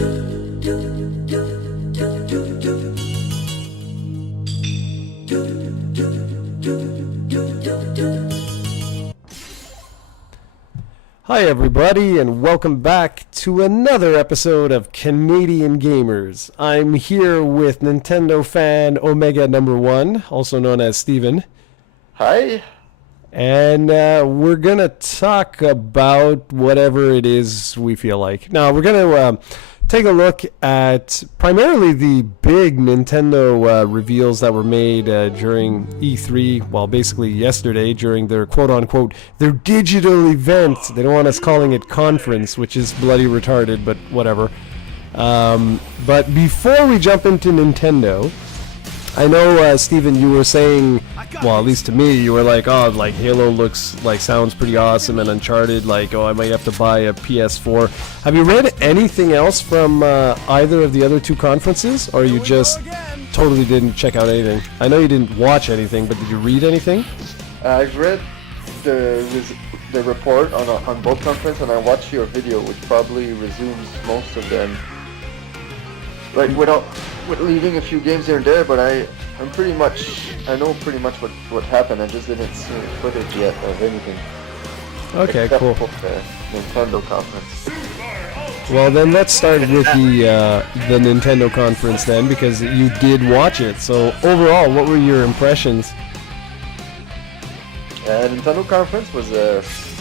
Hi everybody, and welcome back to another episode of Canadian Gamers. I'm here with Nintendo fan Omega #1, also known as Steven. Hi. And we're going to talk about whatever it is we feel like. Now, we're going to take a look at primarily the big Nintendo reveals that were made during E3, well, basically yesterday during their quote-unquote, their digital event. They don't want us calling it conference, which is bloody retarded, but whatever. But before we jump into Nintendo, I know, Steven, you were saying, well, at least to me, you were like, oh, like Halo sounds pretty awesome, and Uncharted, like, oh, I might have to buy a PS4. Have you read anything else from either of the other two conferences, or you just totally didn't check out anything? I know you didn't watch anything, but did you read anything? I've read the report on both conferences, and I watched your video, which probably resumes most of them. Like, with leaving a few games here and there, but I know pretty much what happened. I just didn't see any footage yet of anything. Okay, except cool. for the Nintendo conference. Well, then let's start with the Nintendo conference then, because you did watch it. So overall, what were your impressions? Nintendo conference was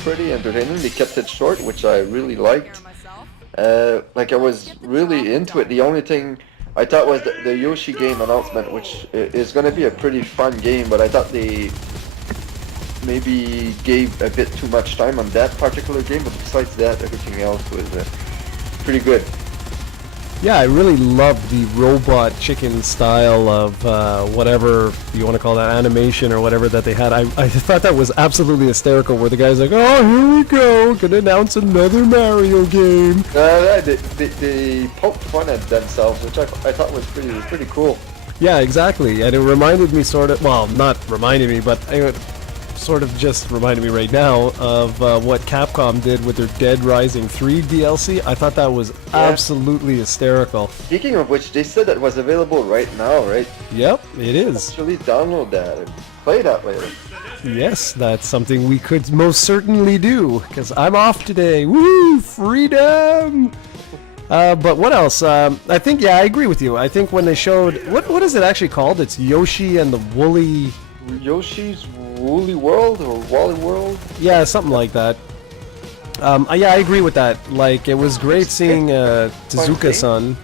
pretty entertaining. They kept it short, which I really liked. Like, I was really into it. The only thing I thought was the Yoshi game announcement, which is going to be a pretty fun game, but I thought they maybe gave a bit too much time on that particular game, but besides that, everything else was pretty good. Yeah, I really loved the robot chicken style of whatever you want to call that, animation or whatever that they had. I thought that was absolutely hysterical, where the guy's like, oh, here we go, gonna announce another Mario game. They poked fun at themselves, which I thought was pretty cool. Yeah, exactly, and it reminded me sort of, well, not reminded me, but it sort of just reminded me right now of what Capcom did with their Dead Rising 3 DLC. I thought that was absolutely hysterical. Speaking of which, they said that was available right now, right? Yep, it is. Actually download that and play that later. Yes, that's something we could most certainly do, because I'm off today. Woo! Freedom! But what else? I think, yeah, I agree with you. I think when they showed... What is it actually called? It's Yoshi and the Woolly... Yoshi's Woolly World or Wally World? Yeah, something like that. Yeah, I agree with that. Like, it was great seeing Tezuka-san.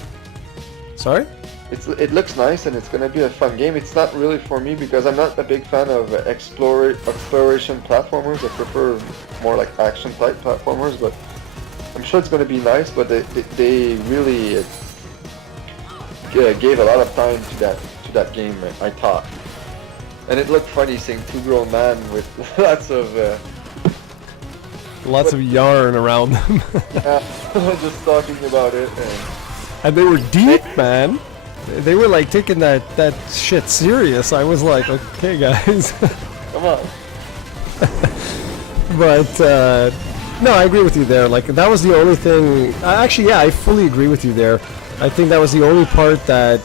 Sorry? It looks nice, and it's gonna be a fun game. It's not really for me because I'm not a big fan of exploration platformers. I prefer more like action type platformers, but I'm sure it's gonna be nice. But they really gave a lot of time to that game, I thought. And it looked funny seeing two grown men with lots of yarn around them. Just talking about it. And they were deep, man. They were like taking that shit serious. I was like, okay, guys. Come on. But no, I agree with you there. Like, that was the only thing. Actually, yeah, I fully agree with you there. I think that was the only part that.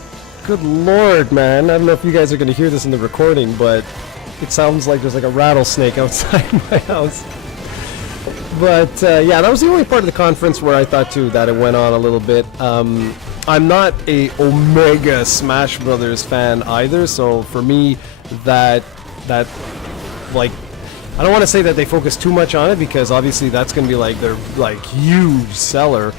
Good lord, man. I don't know if you guys are going to hear this in the recording, but it sounds like there's like a rattlesnake outside my house. But yeah, that was the only part of the conference where I thought too that it went on a little bit. I'm not a Omega Smash Brothers fan either, so for me that like, I don't want to say that they focus too much on it, because obviously that's going to be like their like huge seller.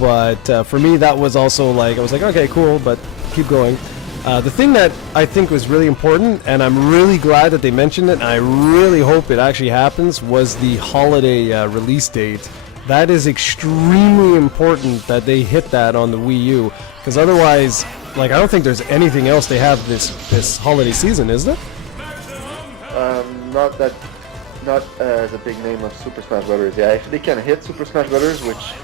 But for me, that was also like, I was like, okay, cool, but keep going. The thing that I think was really important, and I'm really glad that they mentioned it, and I really hope it actually happens, was the holiday release date. That is extremely important that they hit that on the Wii U, because otherwise, like, I don't think there's anything else they have this holiday season, is there? Not the big name of Super Smash Brothers. Yeah, if they can hit Super Smash Brothers, which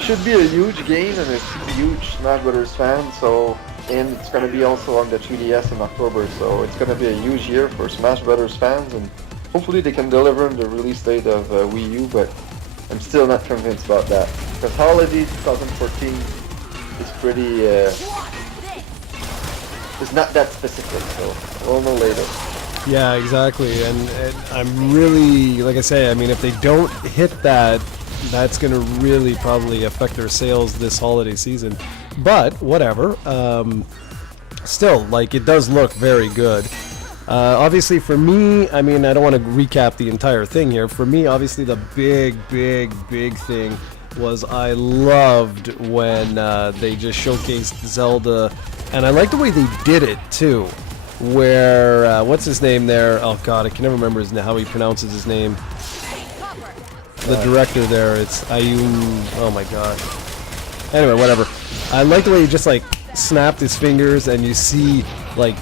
should be a huge game and a huge Smash Brothers fan, so, and it's going to be also on the 3DS in October, so it's going to be a huge year for Smash Brothers fans, and hopefully they can deliver on the release date of Wii U, but I'm still not convinced about that. Because Holiday 2014 is pretty, it's not that specific, so we'll know later. Yeah, exactly, and I'm really, like I say, I mean, if they don't hit that, that's going to really probably affect their sales this holiday season. But, whatever. Still, like, it does look very good. Obviously, for me, I mean, I don't want to recap the entire thing here. For me, obviously, the big thing was I loved when they just showcased Zelda, and I like the way they did it, too. Where, what's his name there? Oh, God, I can never remember how he pronounces his name. The director there, it's Ayum, oh my god. Anyway, whatever. I like the way he just like snapped his fingers and you see like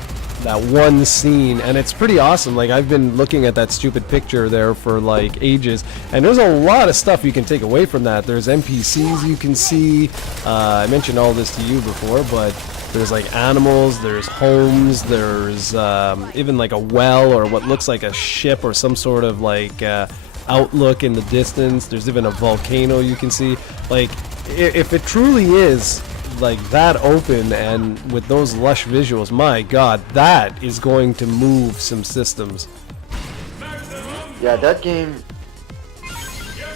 that one scene, and it's pretty awesome. Like, I've been looking at that stupid picture there for like ages, and there's a lot of stuff you can take away from that. There's NPCs you can see. I mentioned all this to you before, but there's like animals, there's homes, there's even like a well or what looks like a ship or some sort of like outlook in the distance. There's even a volcano you can see. Like, if it truly is like that open and with those lush visuals, my god, that is going to move some systems. Yeah, that game,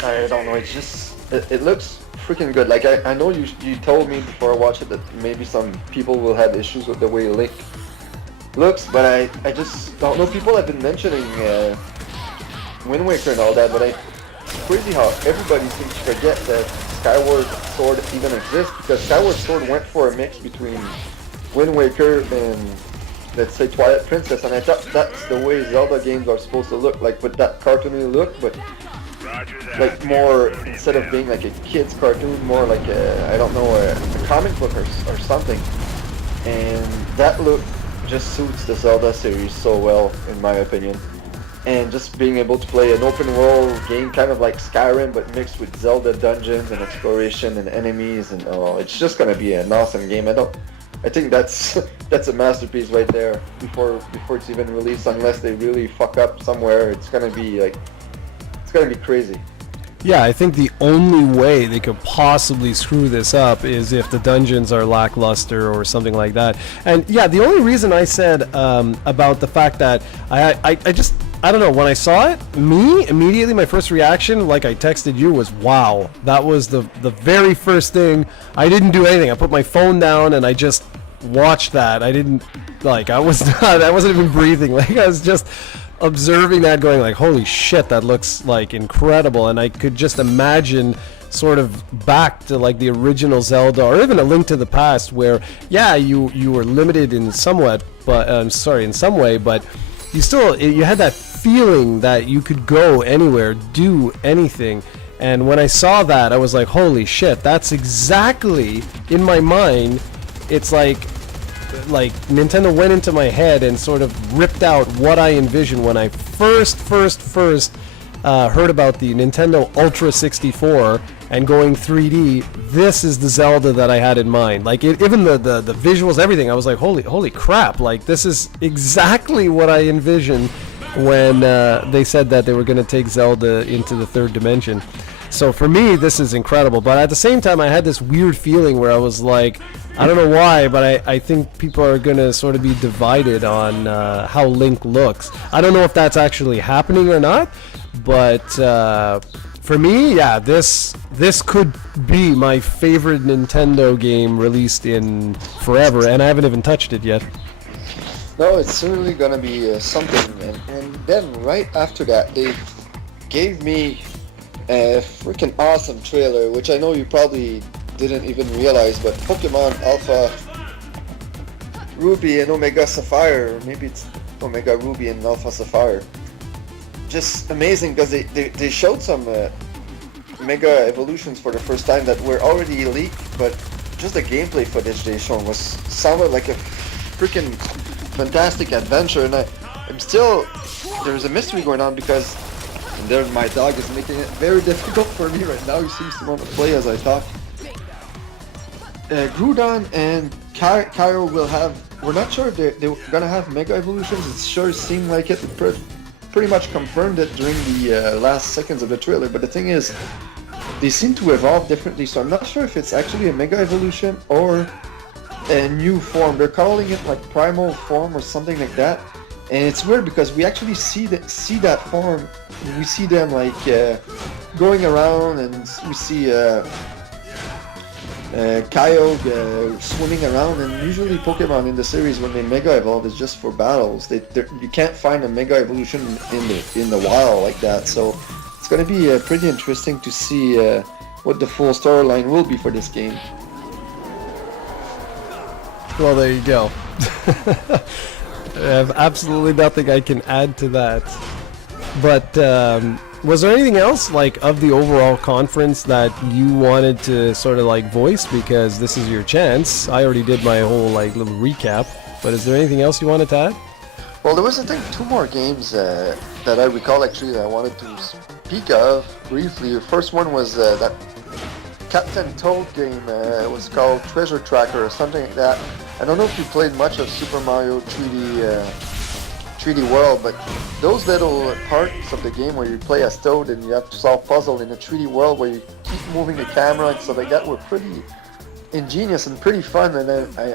I don't know, it's just, it looks freaking good. Like, I know you told me before I watched it that maybe some people will have issues with the way Link looks, but I just don't know. People have been mentioning Wind Waker and all that, but it's crazy how everybody seems to forget that Skyward Sword even exists, because Skyward Sword went for a mix between Wind Waker and, let's say, Twilight Princess, and I thought that's the way Zelda games are supposed to look, like with that cartoony look, but like more, instead of being like a kid's cartoon, more like a, I don't know, a comic book or something. And that look just suits the Zelda series so well, in my opinion. And just being able to play an open world game, kind of like Skyrim, but mixed with Zelda dungeons and exploration and enemies, and it's just gonna be an awesome game. I think that's a masterpiece right there. Before it's even released, unless they really fuck up somewhere, it's gonna be like, it's gonna be crazy. Yeah, I think the only way they could possibly screw this up is if the dungeons are lackluster or something like that. And yeah, the only reason I said about the fact that I don't know, when I saw it, immediately my first reaction, like I texted you, was wow. That was the very first thing. I didn't do anything. I put my phone down and I just watched that. I didn't, like, I wasn't even breathing. Like, I was just observing that, going like, holy shit, that looks like incredible. And I could just imagine sort of back to like the original Zelda, or even A Link to the Past, where yeah, you were limited in somewhat, but in some way, but you had that feeling that you could go anywhere, do anything. And when I saw that, I was like, holy shit, that's exactly in my mind. It's like Nintendo went into my head and sort of ripped out what I envisioned when I first heard about the Nintendo Ultra 64 and going 3D. This is the Zelda that I had in mind. Like, even the visuals, everything. I was like, holy crap! Like, this is exactly what I envisioned when they said that they were going to take Zelda into the third dimension. So for me, this is incredible. But at the same time, I had this weird feeling where I was like, I don't know why, but I think people are going to sort of be divided on how Link looks. I don't know if that's actually happening or not, but for me, yeah, this could be my favorite Nintendo game released in forever, and I haven't even touched it yet. No, it's certainly gonna be something. And then right after that, they gave me a freaking awesome trailer, which I know you probably didn't even realize, but Pokemon Alpha Ruby and Omega Sapphire, maybe it's Omega Ruby and Alpha Sapphire. Just amazing, because they showed some Mega Evolutions for the first time that were already leaked, but just the gameplay footage they showed sounded like a freaking fantastic adventure. And I'm still, there's a mystery going on, because there my dog is making it very difficult for me right now. He seems to want to play as I talk. Groudon and Kyro will have, we're not sure if they're gonna have Mega Evolutions. It sure seemed like it. Pretty much confirmed it during the last seconds of the trailer. But the thing is, they seem to evolve differently. So I'm not sure if it's actually a Mega Evolution or a new form. They're calling it like Primal Form or something like that. And it's weird because we actually see that form. We see them like going around, and we see Kyogre swimming around. And usually Pokemon in the series, when they Mega Evolve, is just for battles. You can't find a Mega Evolution in the wild like that. So it's going to be pretty interesting to see what the full storyline will be for this game. Well, there you go. I have absolutely nothing I can add to that. But was there anything else, like, of the overall conference that you wanted to sort of like voice? Because this is your chance. I already did my whole like little recap. But is there anything else you wanted to add? Well, there was, I think, 2 more games that I recall actually that I wanted to speak of briefly. The first one was that Captain Toad game. It was called Treasure Tracker or something like that. I don't know if you played much of Super Mario 3D World, but those little parts of the game where you play as Toad and you have to solve puzzles in a 3D world where you keep moving the camera and stuff like that were pretty ingenious and pretty fun, and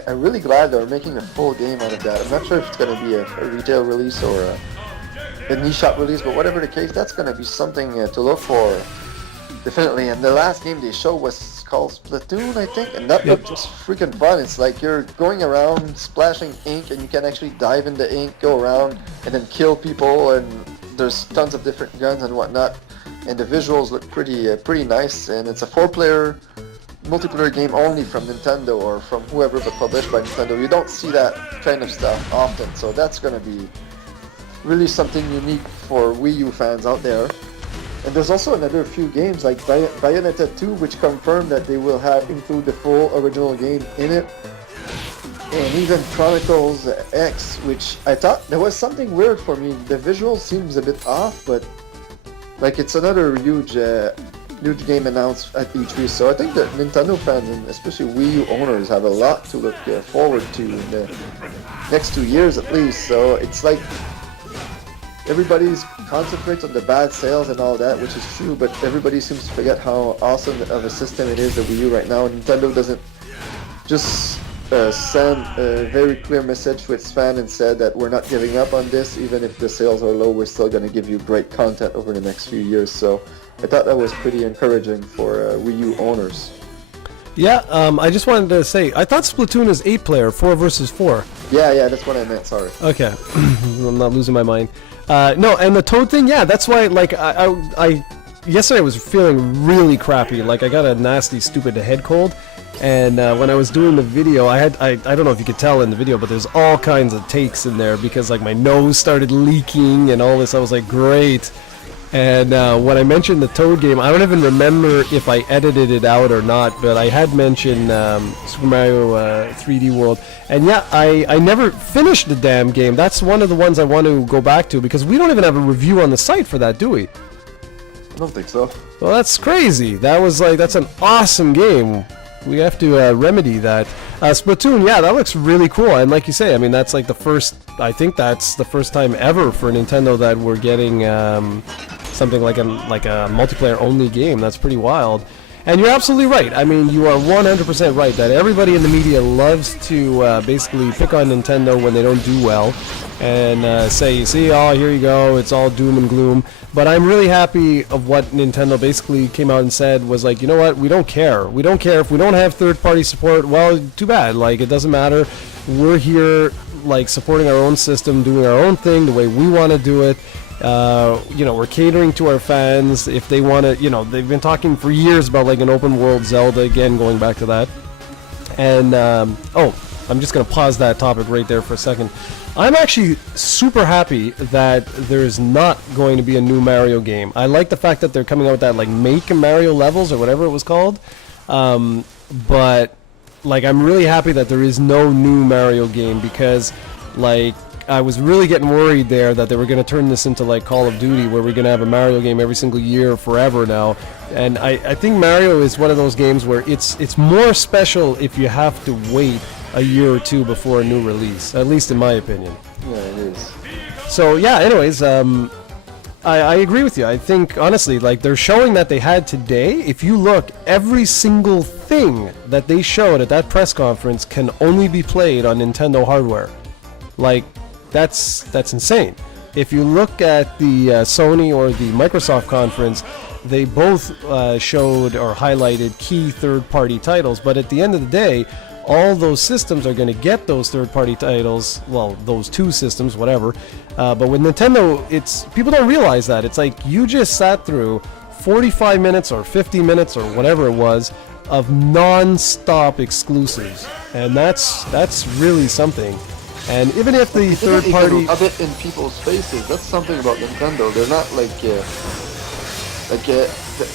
I'm really glad they're making a full game out of that. I'm not sure if it's going to be a retail release or a niche shop release, but whatever the case, that's going to be something to look for, definitely. And the last game they showed was called Splatoon, I think, and that looked just freaking fun. It's like you're going around splashing ink, and you can actually dive in the ink, go around, and then kill people, and there's tons of different guns and whatnot, and the visuals look pretty nice, and it's a 4-player multiplayer game only from Nintendo or from whoever, but published by Nintendo. You don't see that kind of stuff often, so that's going to be really something unique for Wii U fans out there. And there's also another few games like Bayonetta 2, which confirmed that they will include the full original game in it. And even Chronicles X, which I thought there was something weird for me. The visual seems a bit off, but like it's another huge game announced at E3. So I think that Nintendo fans, and especially Wii U owners, have a lot to look forward to in the next 2 years at least. So it's like everybody's concentrates on the bad sales and all that, which is true, but everybody seems to forget how awesome of a system it is, the Wii U right now. Nintendo doesn't just send a very clear message to its fan and said that we're not giving up on this, even if the sales are low, we're still going to give you great content over the next few years. So I thought that was pretty encouraging for Wii U owners. Yeah, I just wanted to say, I thought Splatoon is 8-player, 4 versus 4. Yeah, that's what I meant, sorry. Okay, I'm not losing my mind. No, and the Toad thing, yeah, that's why, like, I yesterday I was feeling really crappy, like I got a nasty, stupid head cold, and when I was doing the video, I don't know if you could tell in the video, but there's all kinds of takes in there, because, like, my nose started leaking and all this. I was like, great. And when I mentioned the Toad game, I don't even remember if I edited it out or not, but I had mentioned Super Mario 3D World. And yeah, I never finished the damn game. That's one of the ones I want to go back to, because we don't even have a review on the site for that, do we? I don't think so. Well, that's crazy. That's an awesome game. We have to remedy that. Splatoon, yeah, that looks really cool. And like you say, I mean, that's like I think that's the first time ever for Nintendo that we're getting something like a multiplayer only game. That's pretty wild. And you're absolutely right. I mean, you are 100% right that everybody in the media loves to basically pick on Nintendo when they don't do well and say, see, oh, here you go, it's all doom and gloom. But I'm really happy of what Nintendo basically came out and said was like, you know what, we don't care. We don't care if we don't have third-party support. Well, too bad. Like, it doesn't matter. We're here, like, supporting our own system, doing our own thing the way we want to do it. You know, we're catering to our fans. If they want to, you know, they've been talking for years about like an open world Zelda, again, going back to that. And, I'm just going to pause that topic right there for a second. I'm actually super happy that there's not going to be a new Mario game. I like the fact that they're coming out with that, like, Make Mario Levels or whatever it was called. But, like, I'm really happy that there is no new Mario game because, like, I was really getting worried there that they were going to turn this into like Call of Duty, where we're going to have a Mario game every single year forever now. And I think Mario is one of those games where it's more special if you have to wait a year or two before a new release, at least in my opinion. Yeah, it is. So yeah, anyways, I agree with you. I think, honestly, like, they're showing that they had today. If you look, every single thing that they showed at that press conference can only be played on Nintendo hardware. Like, that's insane. If you look at the Sony or the Microsoft conference, they both showed or highlighted key third-party titles, but at the end of the day, all those systems are going to get those third-party titles, well, those two systems, whatever. But with Nintendo, people don't realize that. It's like you just sat through 45 minutes or 50 minutes or whatever it was of non-stop exclusives, and that's really something. And even if the third-party... a bit in people's faces, that's something about Nintendo. They're not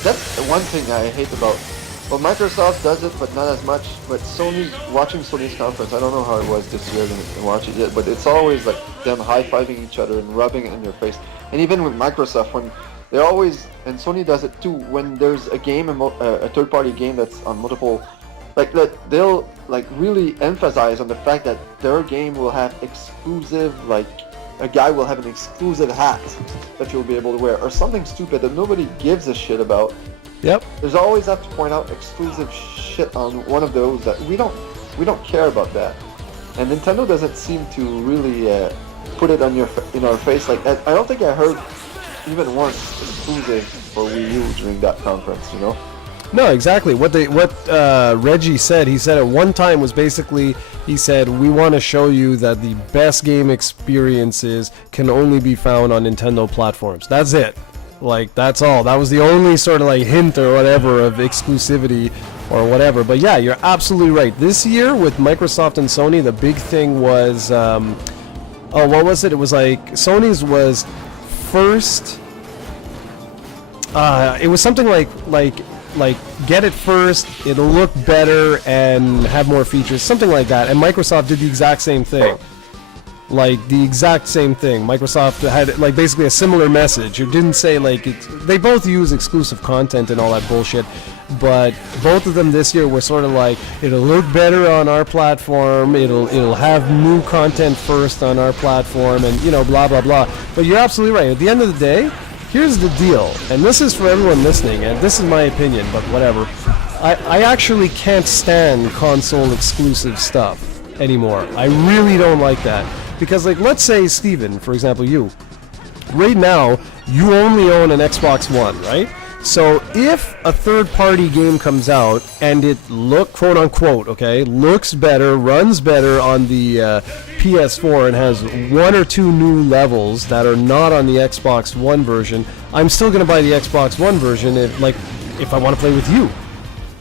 that's one thing I hate about. Well, Microsoft does it, but not as much. But watching Sony's conference, I don't know how it was this year, I didn't watch it yet, but it's always like them high-fiving each other and rubbing it in their face. And even with Microsoft, when they're always, and Sony does it too, when there's a game, a third-party game that's on multiple, like that, they'll like really emphasize on the fact that their game will have exclusive, like a guy will have an exclusive hat that you'll be able to wear, or something stupid that nobody gives a shit about. Yep. There's always have to point out exclusive shit on one of those that we don't care about that. And Nintendo doesn't seem to really put it in our face. Like I don't think I heard even once exclusive for Wii U during that conference. You know? No, exactly. What Reggie said, he said at one time was basically, he said, we want to show you that the best game experiences can only be found on Nintendo platforms. That's it. Like, that's all. That was the only sort of like hint or whatever of exclusivity or whatever. But yeah, you're absolutely right. This year with Microsoft and Sony, the big thing was, what was it? It was like, Sony's was first, it was something like get it first, it'll look better and have more features, something like that. And Microsoft did the exact same thing. Like the exact same thing. Microsoft had like basically a similar message. It didn't say like they both use exclusive content and all that bullshit, but both of them this year were sort of like, it'll look better on our platform, it'll have new content first on our platform, and blah blah blah. But you're absolutely right. At the end of the day, here's the deal, and this is for everyone listening, and this is my opinion, but whatever. I actually can't stand console exclusive stuff anymore. I really don't like that. Because, like, let's say, Steven, for example, you. Right now, you only own an Xbox One, right? So if a third-party game comes out and it quote-unquote, okay, looks better, runs better on the PS4 and has one or two new levels that are not on the Xbox One version, I'm still going to buy the Xbox One version if I want to play with you.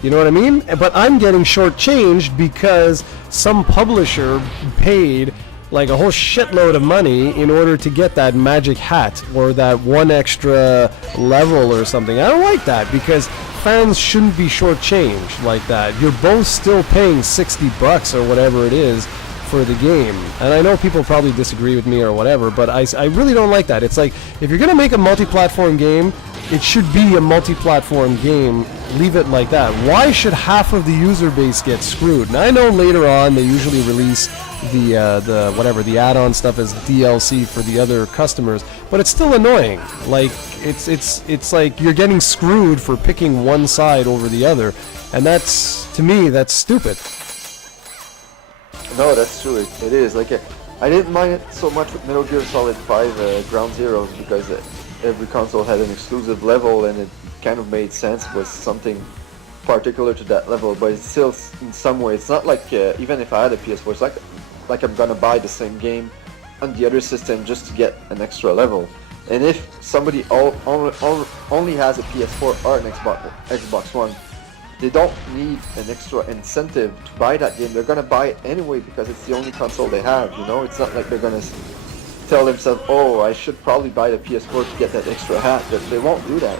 You know what I mean? But I'm getting shortchanged because some publisher paid like a whole shitload of money in order to get that magic hat or that one extra level or something. I don't like that because fans shouldn't be shortchanged like that. You're both still paying $60 or whatever it is for the game. And I know people probably disagree with me or whatever, but I really don't like that. It's like, if you're going to make a multi-platform game, it should be a multi-platform game. Leave it like that. Why should half of the user base get screwed? Now I know later on they usually release the add-on stuff as DLC for the other customers, but it's still annoying. Like it's like you're getting screwed for picking one side over the other, and to me that's stupid. No, that's true. It is. Like I didn't mind it so much with Metal Gear Solid 5 Ground Zeroes because every console had an exclusive level and it kind of made sense. It was something particular to that level, but it's still in some way, it's not like even if I had a PS4, it's like I'm gonna buy the same game on the other system just to get an extra level. And if somebody only has a PS4 or an Xbox One, they don't need an extra incentive to buy that game. They're gonna buy it anyway because it's the only console they have. It's not like they're gonna tell themselves, oh, I should probably buy the PS4 to get that extra hat. They won't do that.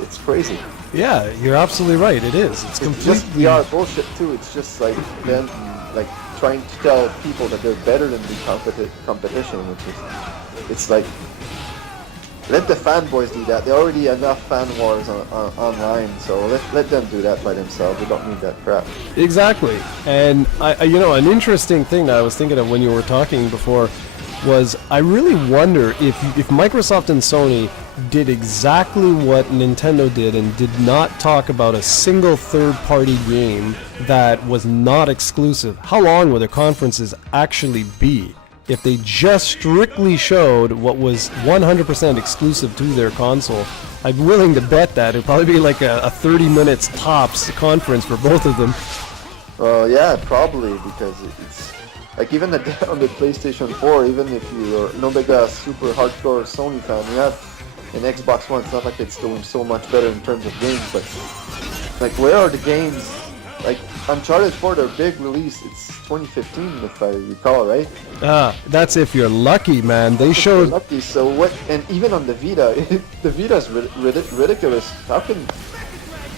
It's crazy. Yeah, you're absolutely right. It is. It's completely just VR bullshit too. It's just like them like trying to tell people that they're better than the competition, which is, it's like, let the fanboys do that. There are already enough fan wars online, so let them do that by themselves. We don't need that crap. Exactly. And an interesting thing that I was thinking of when you were talking before was I really wonder if Microsoft and Sony did exactly what Nintendo did and did not talk about a single third-party game that was not exclusive, how long would their conferences actually be if they just strictly showed what was 100% exclusive to their console? I'm willing to bet that it'd probably be like a 30 minutes tops conference for both of them. Well, yeah, probably, because it's like even on the PlayStation 4, even if you're an Omega super hardcore Sony fan, you have an Xbox One. It's not like it's doing so much better in terms of games, but like where are the games? Like Uncharted 4, their big release, it's 2015 if I recall, right? That's if you're lucky, man. They showed... Lucky, so what? And even on the Vita, the Vita's ridiculous. How can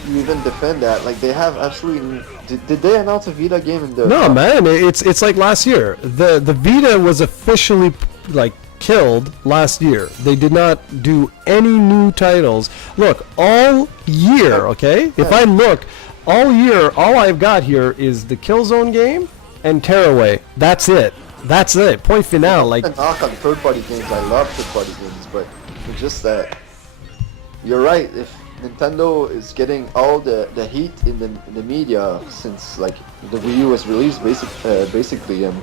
you even defend that? Like they have absolutely... Did they announce a Vita game in the... No, man. It's like last year. The Vita was officially like killed last year. They did not do any new titles. Look, all year, okay? If I look, all year, all I've got here is the Killzone game and Tearaway. That's it. That's it. Point final. Like, a knock on third-party games. I love third-party games, but it's just that you're right. If Nintendo is getting all the heat in the media since like the Wii U was released, basically, and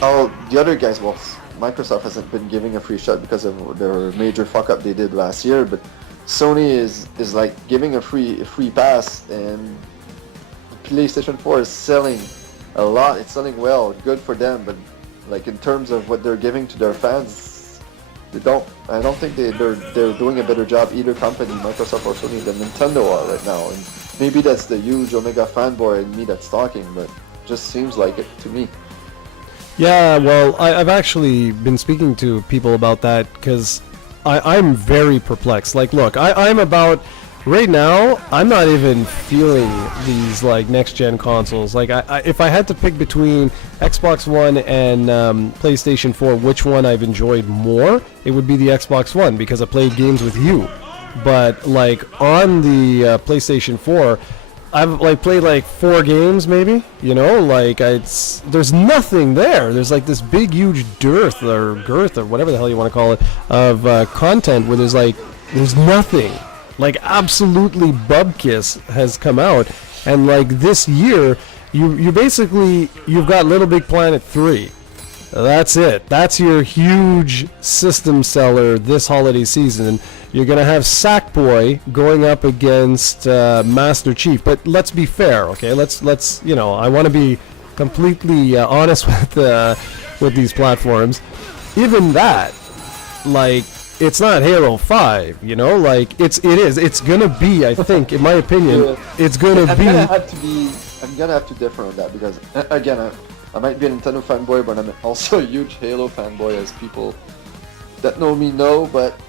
all the other guys, well, Microsoft hasn't been giving a free shot because of their major fuck up they did last year, but Sony is like giving a free pass, and PlayStation 4 is selling a lot. It's selling well, good for them, but like in terms of what they're giving to their fans, I don't think they're doing a better job, either company, Microsoft or Sony, than Nintendo are right now. And maybe that's the huge Omega fanboy in me that's talking, but just seems like it to me. yeah, well, I've actually been speaking to people about that because I'm very perplexed. Like, look, I'm about... Right now, I'm not even feeling these like next-gen consoles. Like, if I had to pick between Xbox One and PlayStation 4, which one I've enjoyed more, it would be the Xbox One because I played games with you. But like on the PlayStation 4, I've like played like 4 games maybe. You know, like there's nothing there. There's like this big, huge girth or whatever the hell you want to call it of content where there's nothing. Like absolutely bubkiss has come out, and like this year, you've got Little Big Planet 3. That's it. That's your huge system seller this holiday season. You're gonna have Sackboy going up against Master Chief. But let's be fair, okay? Let's I want to be completely honest with these platforms. Even that, like. It's not Halo 5, you know, like it's gonna be, I think, in my opinion, it's gonna be. I'm gonna have to differ on that because again, I might be a Nintendo fanboy, but I'm also a huge Halo fanboy, as people that know me know. But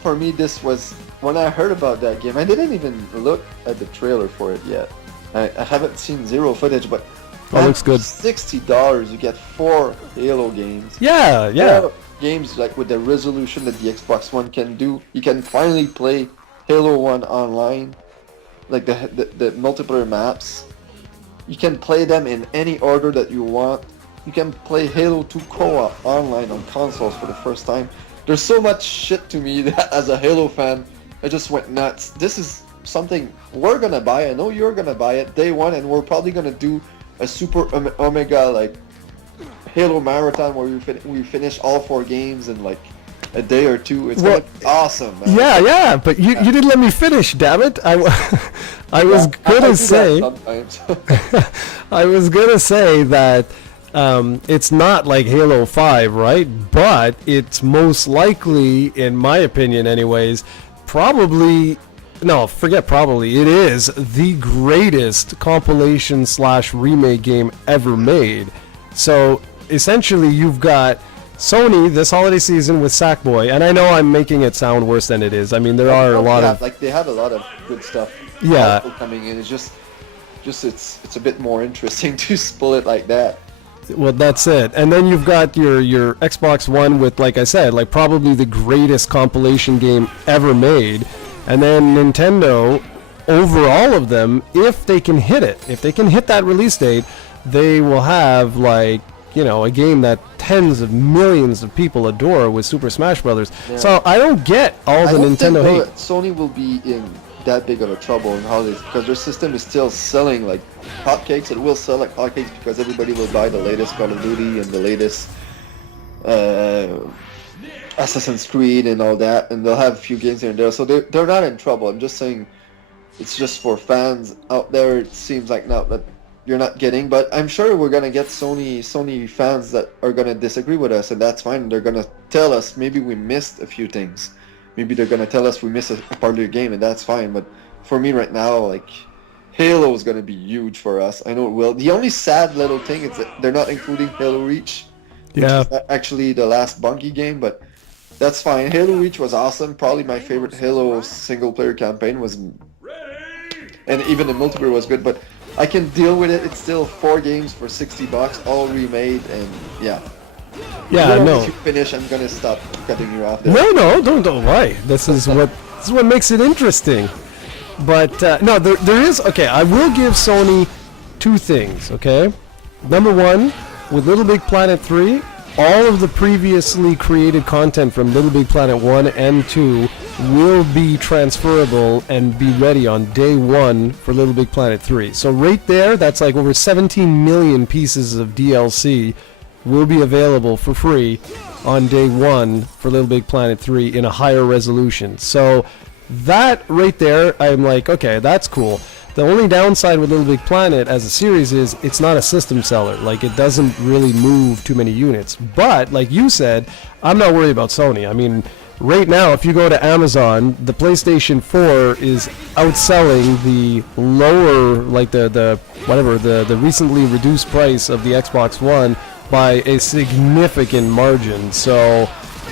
for me, this was when I heard about that game. I didn't even look at the trailer for it yet. I haven't seen zero footage, but it looks good. $60, you get 4 Halo games. Yeah. Games like with the resolution that the Xbox One can do. You can finally play Halo 1 online, like the multiplayer maps. You can play them in any order that you want. You can play Halo 2 co-op online on consoles for the first time. There's so much shit to me that as a Halo fan, I just went nuts. This is something we're gonna buy. I know you're gonna buy it day one, and we're probably gonna do a Super Omega like Halo marathon where we finish all 4 games in like a day or two. It's gonna be awesome, man. Yeah, but you didn't let me finish, damn it. I was gonna say I was gonna say that it's not like Halo 5, right? But it's most likely, in my opinion anyways, it is the greatest compilation / remake game ever made. So essentially you've got Sony this holiday season with Sackboy, and I know I'm making it sound worse than it is. I mean, there are a lot of... Like, they have a lot of good stuff coming in. It's just it's a bit more interesting to spill it like that. Well, that's it. And then you've got your Xbox One with, like I said, like probably the greatest compilation game ever made. And then Nintendo, over all of them, if they can hit that release date, they will have like you know, a game that tens of millions of people adore with Super Smash Brothers. Yeah. So I don't get all the Nintendo hate. Sony will be in that big of a trouble in holidays because their system is still selling like hotcakes. It will sell like hotcakes because everybody will buy the latest Call of Duty and the latest Assassin's Creed and all that, and they'll have a few games here and there. So they're not in trouble. I'm just saying, it's just for fans out there. It seems like now that you're not getting, but I'm sure we're gonna get Sony fans that are gonna disagree with us, and that's fine. They're gonna tell us maybe we missed a few things. Maybe they're gonna tell us we missed a part of the game, and that's fine. But for me right now, like, Halo is gonna be huge for us. I know it will. The only sad little thing is that they're not including Halo Reach. Yeah. Which is actually the last Bungie game, but that's fine. Halo Reach was awesome. Probably my favorite Halo single-player campaign was, and even the multiplayer was good. But I can deal with it. It's still 4 games for $60, all remade, and yeah. Yeah, no. If you finish, I'm gonna stop cutting you off there. No, don't. Why? This is what makes it interesting. But no, there is. Okay, I will give Sony 2 things. Okay, number 1, with Little Big Planet 3, all of the previously created content from Little Big Planet 1 and 2 will be transferable and be ready on day 1 for Little Big Planet 3. So right there, that's like over 17 million pieces of DLC will be available for free on day 1 for Little Big Planet 3 in a higher resolution. So that right there, I'm like, okay, that's cool. The only downside with Little Big Planet as a series is it's not a system seller. Like, it doesn't really move too many units. But, like you said, I'm not worried about Sony. I mean, right now, if you go to Amazon, the PlayStation 4 is outselling the lower, like the recently reduced price of the Xbox One by a significant margin. So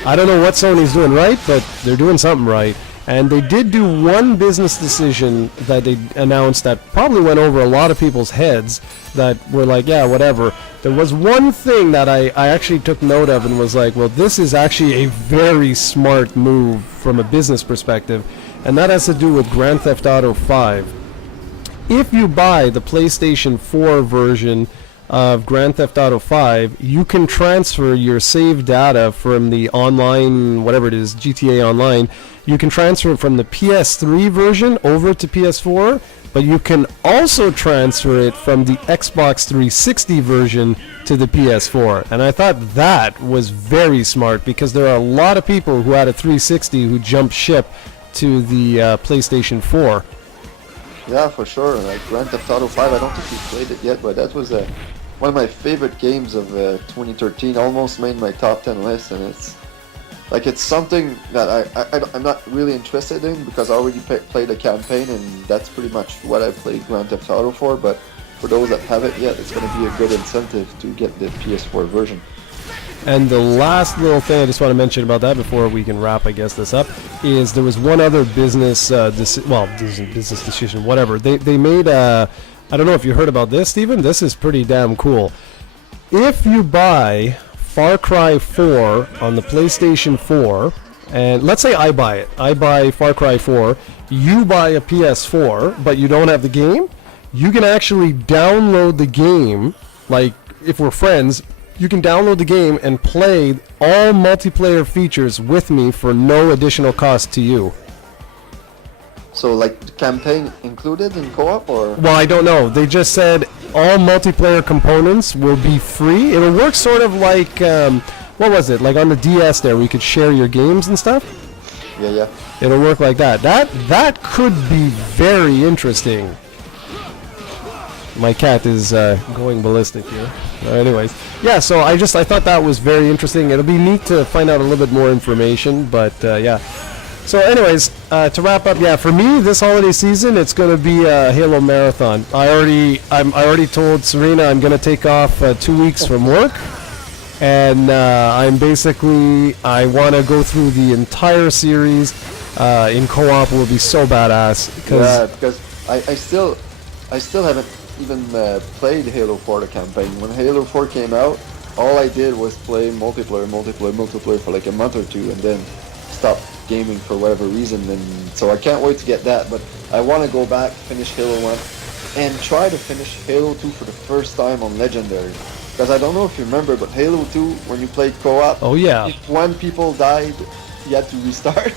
I don't know what Sony's doing right, but they're doing something right. And they did do one business decision that they announced that probably went over a lot of people's heads that were like, yeah, whatever. There was one thing that I actually took note of and was like, well, this is actually a very smart move from a business perspective, and that has to do with Grand Theft Auto 5. If you buy the PlayStation 4 version of Grand Theft Auto 5, you can transfer your saved data from the online, whatever it is, GTA Online. You can transfer it from the PS3 version over to PS4, but you can also transfer it from the Xbox 360 version to the PS4. And I thought that was very smart because there are a lot of people who had a 360 who jumped ship to the PlayStation 4. Yeah, for sure. Like Grand Theft Auto 5, I don't think we played it yet, but that was one of my favorite games of 2013. Almost made my top 10 list, and it's something that I'm not really interested in because I already played a campaign, and that's pretty much what I played Grand Theft Auto for. But for those that haven't yet, it's going to be a good incentive to get the PS4 version. And the last little thing I just want to mention about that before we can wrap, I guess, this up, is there was one other business decision, whatever. They made a, I don't know if you heard about this, Steven. This is pretty damn cool. If you buy Far Cry 4 on the PlayStation 4, and let's say I buy it. I buy Far Cry 4. You buy a PS4, but you don't have the game. You can actually download the game, like if we're friends, you can download the game and play all multiplayer features with me for no additional cost to you. So, like, the campaign included in co-op, or? Well, I don't know. They just said all multiplayer components will be free. It'll work sort of like, what was it? Like on the DS there, where you could share your games and stuff? Yeah. It'll work like that. That could be very interesting. My cat is going ballistic here. Anyways, yeah, so I thought that was very interesting. It'll be neat to find out a little bit more information, but yeah. So anyways, to wrap up, yeah, for me, this holiday season, it's going to be a Halo marathon. I already told Serena I'm going to take off 2 weeks from work, and I want to go through the entire series in co-op. Will be so badass. Because I still haven't even played Halo 4 the campaign. When Halo 4 came out, all I did was play multiplayer for like a month or two, and then stop gaming for whatever reason. And so I can't wait to get that, but I want to go back, finish Halo 1, and try to finish Halo 2 for the first time on Legendary. Because I don't know if you remember, but Halo 2, when you played co-op, Oh yeah. if one people died, you had to restart.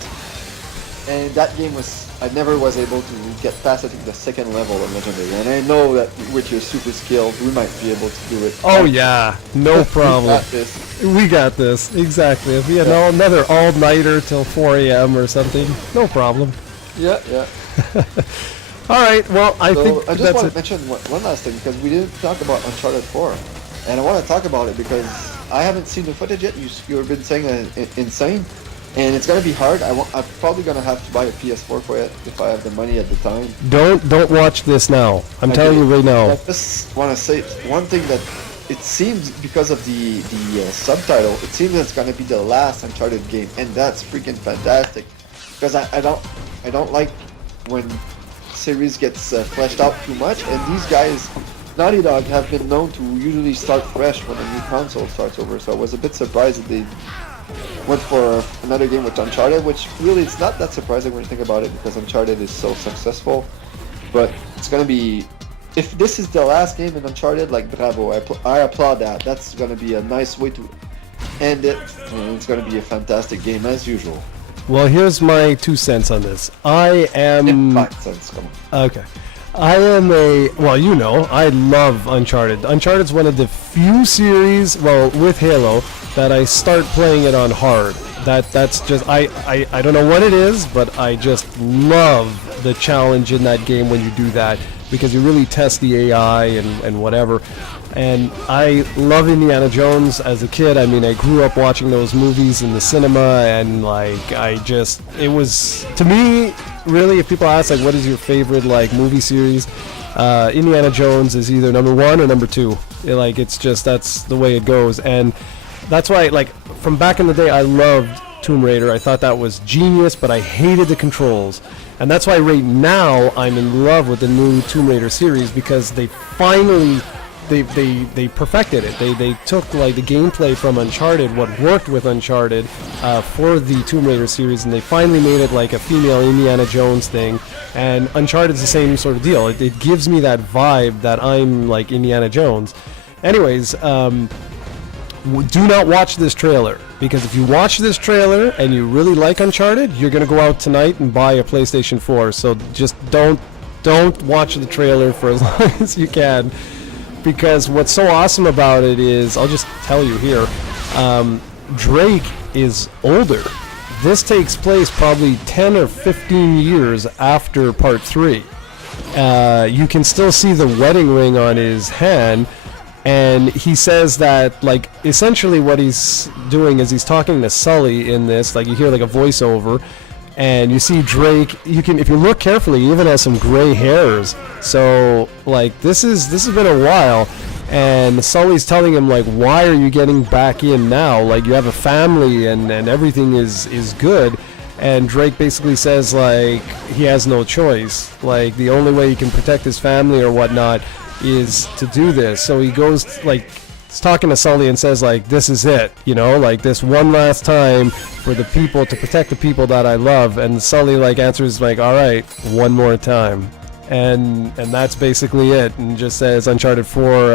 And that game I never was able to get past, I think, the second level of Legendary. And I know that with your super skills, we might be able to do it. Oh yeah, no problem. We got this. We got this, exactly. If we had another all-nighter till 4 a.m. or something, no problem. Yeah, yeah. All right, well, I think I just that's want it. to mention one last thing, because we didn't talk about Uncharted 4. And I want to talk about it because I haven't seen the footage yet. You've been saying insane. And it's gonna be hard. I'm probably gonna have to buy a PS4 for it if I have the money at the time. Don't watch this now. I'm telling you right now. I just want to say one thing that it seems, because of the subtitle, it seems it's gonna be the last Uncharted game, and that's freaking fantastic. Because I don't like when series gets fleshed out too much, and these guys, Naughty Dog, have been known to usually start fresh when a new console starts over. So I was a bit surprised that they went for another game with Uncharted, which really it's not that surprising when you think about it, because Uncharted is so successful. But it's gonna be, if this is the last game in Uncharted, like, bravo, I applaud that. That's gonna be a nice way to end it, and it's gonna be a fantastic game as usual. Well, here's my 2 cents on this. I am 5 cents, come on. okay. I am well, you know, I love Uncharted. Uncharted's one of the few series, well, with Halo, that I start playing it on hard. That's just, I don't know what it is, but I just love the challenge in that game when you do that, because you really test the AI and whatever. And I love Indiana Jones as a kid. I mean, I grew up watching those movies in the cinema, and like, it was, to me, really, if people ask, like, what is your favorite, like, movie series, Indiana Jones is either number 1 or number 2. Like, it's just, that's the way it goes. And that's why, like, from back in the day, I loved Tomb Raider. I thought that was genius, but I hated the controls. And that's why right now I'm in love with the new Tomb Raider series, because they finally, they perfected it. They took, like, the gameplay from Uncharted, what worked with Uncharted, for the Tomb Raider series, and they finally made it like a female Indiana Jones thing. And Uncharted's the same sort of deal. It gives me that vibe that I'm like Indiana Jones. Anyways, do not watch this trailer, because if you watch this trailer and you really like Uncharted, you're gonna go out tonight and buy a PlayStation 4. So just don't watch the trailer for as long as you can. Because what's so awesome about it is, I'll just tell you here, Drake is older. This takes place probably 10 or 15 years after Part 3. You can still see the wedding ring on his hand, and he says that, like, essentially what he's doing is he's talking to Sully in this, like, you hear like a voiceover, and you see Drake, you can, if you look carefully, he even has some gray hairs. So, like, this has been a while, and Sully's telling him, like, why are you getting back in now? Like, you have a family and everything is good. And Drake basically says, like, he has no choice. Like, the only way he can protect his family or whatnot is to do this. So he goes, like, he's talking to Sully and says, like, this is it, you know, like, this one last time for the people, to protect the people that I love. And Sully, like, answers, like, all right, one more time. And that's basically it, and just says Uncharted 4,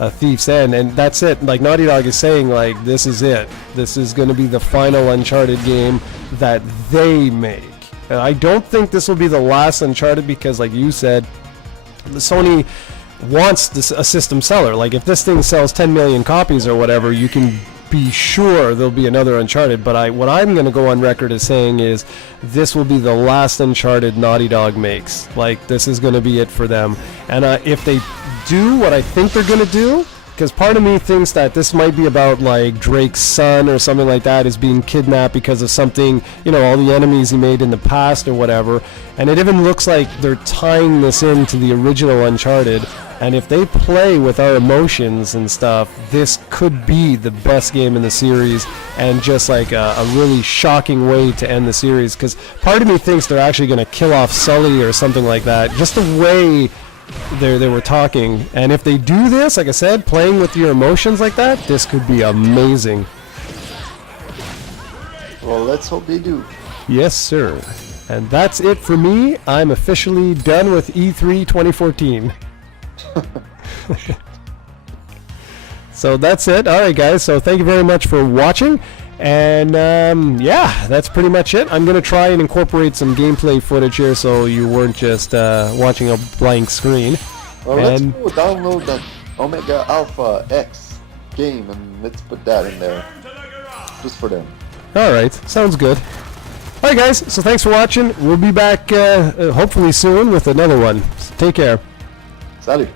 a Thief's End, and that's it. Like, Naughty Dog is saying, like, this is it. This is going to be the final Uncharted game that they make. And I don't think this will be the last Uncharted, because, like you said, Sony wants a system seller. Like, if this thing sells 10 million copies or whatever, you can be sure there'll be another Uncharted. But what I'm going to go on record as saying is, this will be the last Uncharted Naughty Dog makes. Like, this is going to be it for them. And if they do what I think they're going to do, because part of me thinks that this might be about, like, Drake's son or something like that is being kidnapped because of something, you know, all the enemies he made in the past or whatever. And it even looks like they're tying this into the original Uncharted. And if they play with our emotions and stuff, this could be the best game in the series, and just like a really shocking way to end the series. Because part of me thinks they're actually going to kill off Sully or something like that, just the way they were talking. And if they do this, like I said, playing with your emotions like that, this could be amazing. Well, let's hope they do. Yes, sir. And that's it for me. I'm officially done with E3 2014. So that's it. All right, guys. So thank you very much for watching. And yeah, that's pretty much it. I'm going to try and incorporate some gameplay footage here so you weren't just watching a blank screen. Well, let's go download that Omega Alpha X game and let's put that in there. Just for them. Alright, sounds good. Alright guys, so thanks for watching. We'll be back hopefully soon with another one. So take care. Salut.